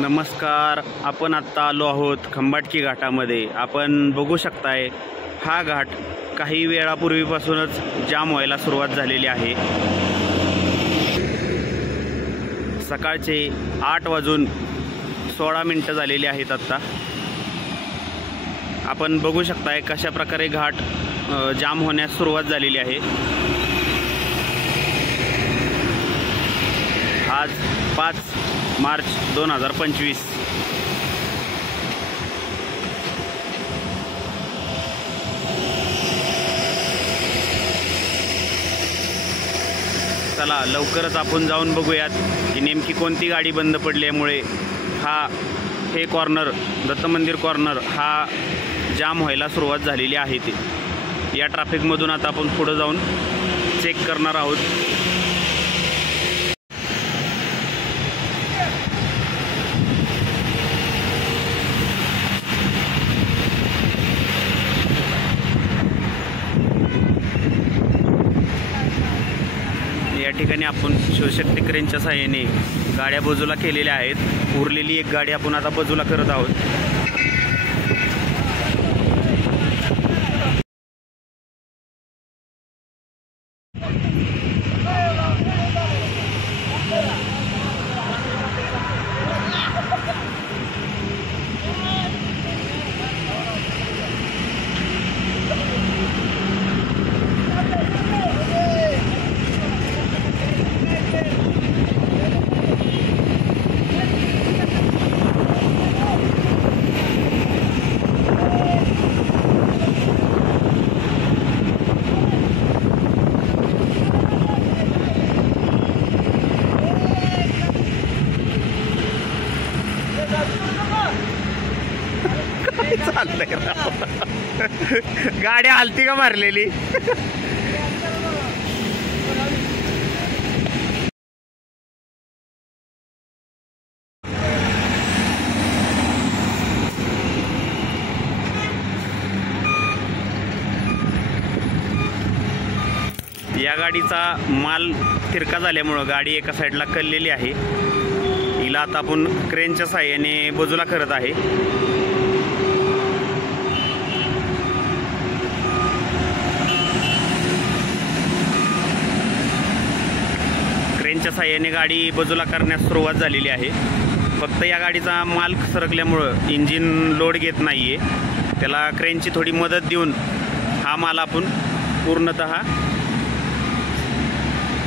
नमस्कार. आपण आत्ता आलो आहोत खंबाटकी घाटामध्ये. आपण बघू शकताय हा घाट काही वेळापूर्वीपासूनच जाम व्हायला सुरुवात झालेली आहे. सकाळचे 8:16 झालेले आहेत. आत्ता आपण बघू शकताय कशा प्रकारे घाट जाम होण्यास सुरुवात झालेली आहे. आज 5 मार्च 2025. चला लवकरच आपण जाऊन बघूयात की नेमकी कोणती गाडी बंद पडल्यामुळे हे कॉर्नर दत्त मंदिर कॉर्नर हा जाम व्हायला सुरुवात झालेली आहे. ते या ट्रॅफिकमधून आता आपण पुढे जाऊन चेक करणार आहोत. या ठिकाणी आपण शिवशक्ती क्रेनच्या सहाय्याने गाड्या बाजूला केलेल्या आहेत. उरलेली एक गाडी आपण आता बाजूला करत आहोत. गाड्या हलती का मारलेली. या गाडीचा माल तिरका झाल्यामुळं गाडी एका साईडला कललेली आहे. हिला आता आपण क्रेनच्या साहाय्याने बाजूला करत आहे. क्रेनच्या साहाय्याने गाडी बाजूला करण्यास सुरुवात झालेली आहे. फक्त या गाडीचा माल सरकल्यामुळं इंजिन लोड घेत नाही आहे. त्याला क्रेनची थोडी मदत देऊन हा माल आपण पूर्णतः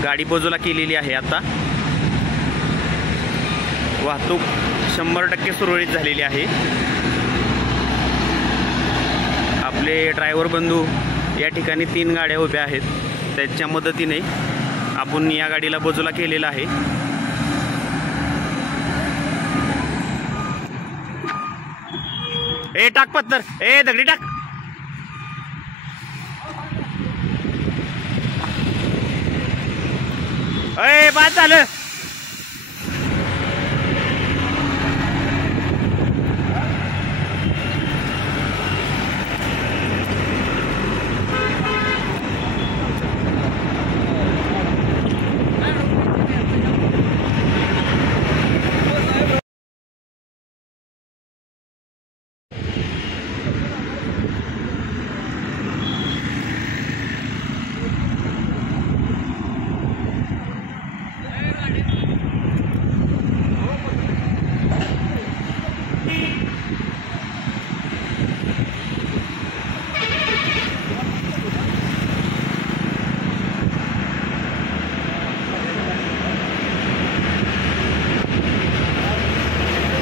गाडी बाजूला केलेली आहे. आता वाहतूक 100% सुरळीत झालेली आहे. आपले ड्रायव्हर बंधू या ठिकाणी 3 गाड्या उभ्या आहेत. त्याच्या मदतीने आपण या गाडीला बाजूला केलेला आहे. ए टाक पत्तर, ए दगडी टाक. ए बाद झालं.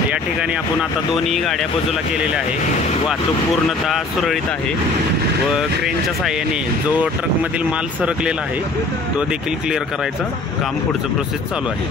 या ठिकाणी आपण आता दोन्ही गाड्या बाजूला केलेल्या आहे. वाहतूक पूर्णतः सुरळीत आहे व क्रेनच्या साहाय्याने जो ट्रकमधील माल सरकलेला आहे तो देखील क्लिअर करायचं काम पुढचं प्रोसेस चालू आहे.